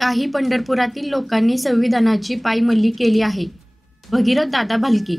काही पंढरपुरातील लोकांनी संविधानाची पायमल्ली केली आहे. भगीरथ दादा भालके.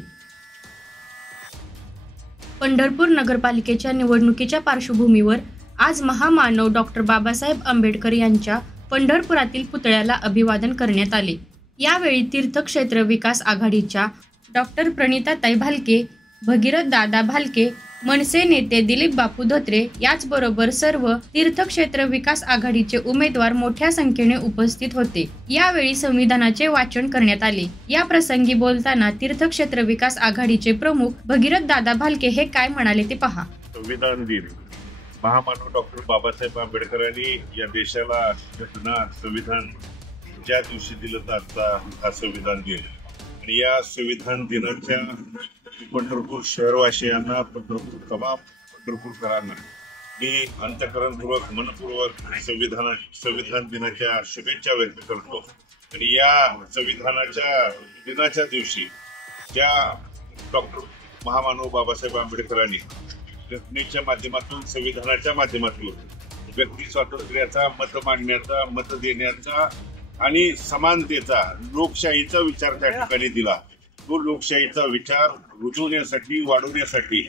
पंढरपूर नगरपालिकेच्या निवडणुकीच्या पार्श्वभूमीवर आज महामानव डॉक्टर बाबासाहेब आंबेडकर यांच्या पंढरपुरातील पुतळ्याला अभिवादन करण्यात आले. यावेळी तीर्थक्षेत्र विकास आघाडीच्या डॉक्टर प्रणिताताई भालके, भगीरथ दादा भालके, मनसे नेते दिलीप बापू धोत्रे याचबरोबर सर्व तीर्थक्षेत्र विकास आघाडीचे उमेदवार मोठ्या संख्येने उपस्थित होते. यावेळी संविधानाचे वाचन करण्यात आले. या प्रसंगी बोलताना तीर्थक्षेत्र विकास आघाडीचे प्रमुख भगीरथ दादा भालके हे काय म्हणाले ते पहा. संविधान दिन महामानव डॉक्टर बाबासाहेब आंबेडकरांनी या देशाला संविधान ज्या दिवशी दिलं तर हा संविधान दिन आणि या संविधान दिनाच्या पंढरपूर शहरवासियांना, तमाम पंढरपूरकरांना मी अंतःकरणपूर्वक मनपूर्वक संविधान दिनाच्या शुभेच्छा व्यक्त करतो. आणि या संविधानाच्या दिनाच्या दिवशी ज्या डॉक्टर महामानव बाबासाहेब आंबेडकरांनी घटनेच्या माध्यमातून, संविधानाच्या माध्यमातून व्यक्ती स्वातंत्र्याचा, मत मांडण्याचा, मत देण्याचा आणि समानतेचा, लोकशाहीचा विचार त्या ठिकाणी दिला. तो लोकशाहीचा विचार रुजवण्यासाठी, वाढवण्यासाठी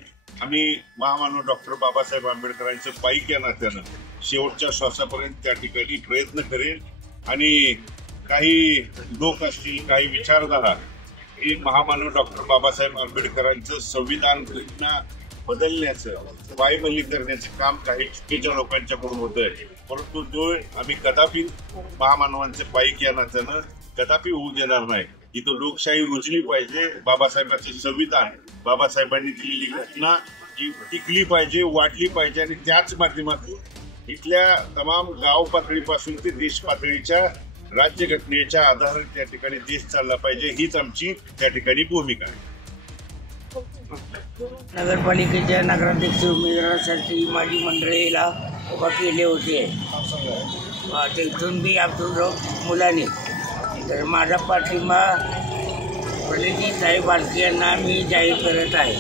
आम्ही महामानव डॉक्टर बाबासाहेब आंबेडकरांचं पाईक या नात्यानं शेवटच्या श्वासापर्यंत त्या ठिकाणी प्रयत्न करेन. आणि काही लोक असतील, काही विचारधारा हे महामानव डॉक्टर बाबासाहेब आंबेडकरांचं संविधान बदलण्याचं, पायमल्ली करण्याचं काम काही चुकीच्या लोकांच्याकडून होत आहे. परंतु जो आम्ही कदापि महामानवांचे पाईक या नात्यानं कदापि होऊ देणार नाही. इथं लोकशाही रुजली पाहिजे. बाबासाहेबांचे संविधान, बाबासाहेबांनी दिलेली घटना ही टिकली पाहिजे, वाढली पाहिजे. आणि त्याच माध्यमातून इथल्या तमाम गाव पातळीपासून ते देश पातळीच्या राज्यघटनेच्या आधारे त्या ठिकाणी देश चालला पाहिजे. हीच आमची त्या ठिकाणी भूमिका आहे. नगरपालिकेच्या नगराध्यक्ष उमेदवारासाठी माझी मंडळीला उभा केले होते. तिथून बी आपण मुलांनी तर माझा पाठिंबा प्रणिताताई भालके यांना मी जाहीर करत आहे.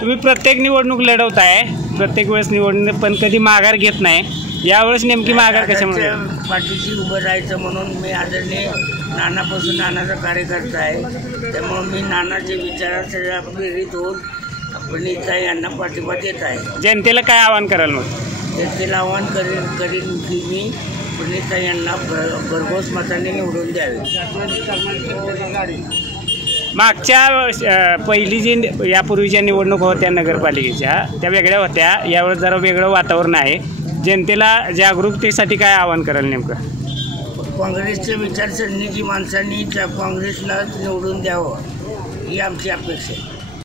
तुम्ही प्रत्येक निवडणूक लढवताय, प्रत्येक वेळेस निवडणूक, पण कधी माघार घेत नाही. यावेळेस नेमकी माघार कशामुळे? पाठीशी उभं राहायचं म्हणून मी आदरणीय नानापासून नानाचा कार्यकर्ता आहे. त्यामुळे मी नानाच्या विचारात प्रेरित होऊन प्रणिताताई यांना पाठिंबा देत आहे. जनतेला काय आवाहन कराल? मग जनतेला आवाहन करीन की मी प्रणिताताई यांना भरघोस मताने निवडून द्यावे. मागच्या पहिली जी यापूर्वीच्या निवडणूक होत्या नगरपालिकेच्या, त्या वेगळ्या होत्या. यावेळेस जरा वेगळं वातावरण आहे. जनतेला जागरूकतेसाठी काय आवाहन कराल नेमकं? काँग्रेसच्या विचारसरणीची माणसांनी त्या काँग्रेसला निवडून द्यावं ही आमची अपेक्षा आहे.